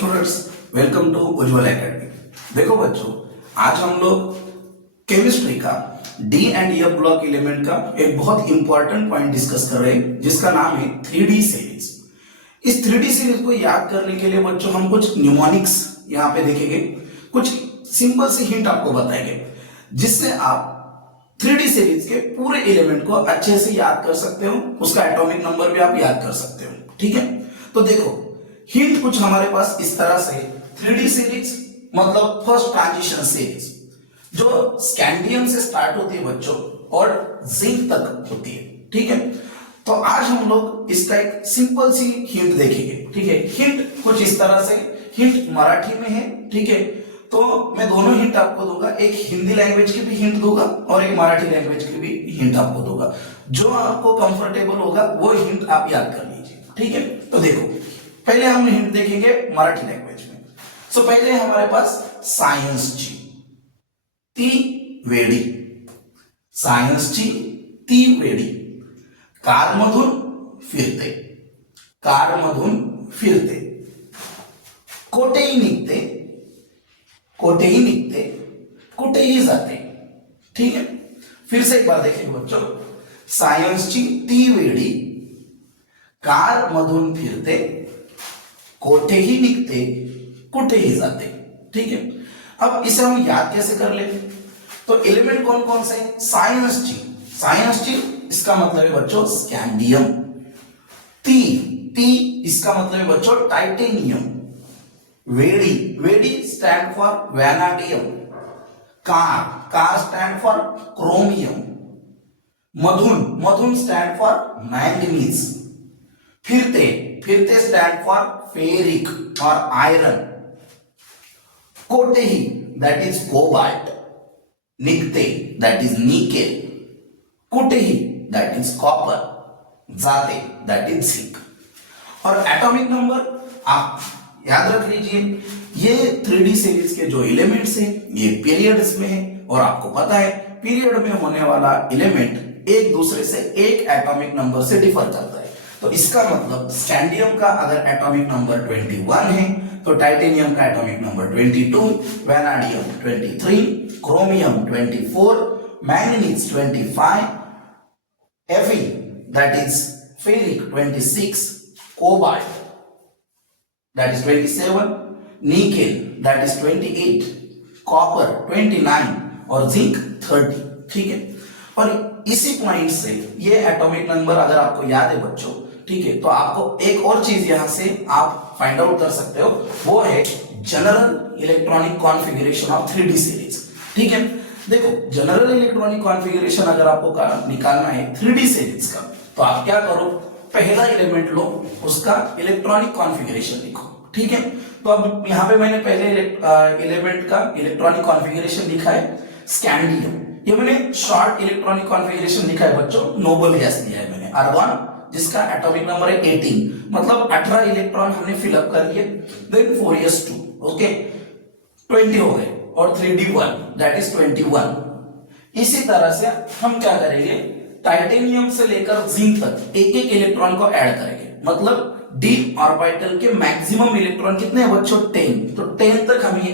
Students, welcome to Ujjwal academy. देखो बच्चों, आज हम लोग केमिस्ट्री का D and F block element का एक बहुत इंपॉर्टेंट पॉइंट डिस्कस कर रहे हैं, जिसका नाम है 3D सीरीज। इस 3D सीरीज को याद करने के लिए बच्चों हम कुछ न्यूमोनिक्स यहाँ पे देखेंगे, कुछ सिंपल सी हिंट आपको बताएंगे, जिससे आप 3D सीरीज के पूरे एलिमेंट को अच्छे से याद कर सकते हो, उसका एटॉमिक नंबर भी आप याद कर सकते हो। ठीक है, तो देखो हिंट कुछ हमारे पास इस तरह से, 3D सीरीज मतलब फर्स्ट ट्रांजिशन सीरीज जो स्कैंडियम से स्टार्ट होती है बच्चों और जिंक तक होती है। ठीक है, तो आज हम लोग इसका एक सिंपल सी हिंट देखेंगे। ठीक है, हिंट कुछ इस तरह से, हिंट मराठी में है। ठीक है, तो मैं दोनों हिंट आपको दूंगा, एक हिंदी लैंग्वेज की भी हिंट दूंगा और एक मराठी लैंग्वेज की भी हिंट आपको दूंगा। जो आपको कंफर्टेबल होगा वो हिंट आप याद कर लीजिए। ठीक है, तो देखो पहले हम हिंट देखेंगे मराठी लैंग्वेज में। सो पहले हमारे पास सायन्सची ती वेडी, सायन्सची ती वेडी कारमधून फिरते, कारमधून फिरते, कोठेही निघते, कोठेही निघते, कुठेही जाते। ठीक है, फिर से एक बार देखेंगे बच्चों, सायन्सची ती वेडी कार मधून फिरते, कोठेही निघते, कुठेही जाते। ठीक है, अब इसे हम याद कैसे कर ले? तो एलिमेंट कौन कौन से हैं? सायन्सची, सायन्सची इसका मतलब है बच्चों स्कैंडियम। ती, ती इसका मतलब है बच्चों टाइटेनियम। वेडी, वेडी स्टैंड फॉर वैनाडियम। कार, कार स्टैंड फॉर क्रोमियम। मधुन, मधुन स्टैंड फॉर मैंगनीज। फिरते, फिरते स्टैंड फॉर फेरिक और आयरन। कोटेही दैट इज कोबाल्ट। निकते दैट इज निकेल। कुटेही दैट इज कॉपर। जाते दैट इज जिंक। और एटॉमिक नंबर आप याद रख लीजिए, ये 3D सीरीज के जो एलिमेंट्स हैं ये पीरियड्स में है, और आपको पता है पीरियड में होने वाला एलिमेंट एक दूसरे से एक एटॉमिक नंबर से डिफर करता है। तो इसका मतलब स्कैंडियम का अगर एटॉमिक नंबर 21 है तो टाइटेनियम का atomic number 22, वैनाडियम 23, chromium 24, manganese 25, Fe that is ferric 26, cobalt that is 27, nickel that is 28, copper 29 और जिंक 30। ठीक है, और इसी पॉइंट से ये एटॉमिक नंबर अगर आपको याद है बच्चों, ठीक है, तो आपको एक और चीज यहां से आप फाइंड आउट कर सकते हो, वो है general electronic configuration of 3D series. ठीक है, देखो जनरल इलेक्ट्रॉनिक कॉन्फ़िगरेशन अगर आपको निकालना है 3D सीरीज का, तो आप क्या करो, पहला एलिमेंट लो, उसका इलेक्ट्रॉनिक कॉन्फ़िगरेशन लिखो। ठीक है, तो अब यहां पे मैंने पहले एलिमेंट का इलेक्ट्रॉनिक कॉन्फ़िगरेशन लिखा है स्कैंडियम। ये मैंने शॉर्ट इलेक्ट्रॉनिक कॉन्फ़िगरेशन लिखा है बच्चों, नोबल गैस दिया है मैंने, आर्गन, जिसका एटॉमिक नंबर है 18, मतलब 18 इलेक्ट्रॉन हमने फिलअप कर लिए। देन 4s2, ओके, 20 हो गए, और 3d1 दैट इज 21। इसी तरह से हम क्या करेंगे, टाइटेनियम से लेकर जिंक तक एक एक इलेक्ट्रॉन को ऐड करेंगे, मतलब d ऑर्बिटल के मैक्सिमम इलेक्ट्रॉन कितने हैं बच्चों, 10, तो 10 तक हम ये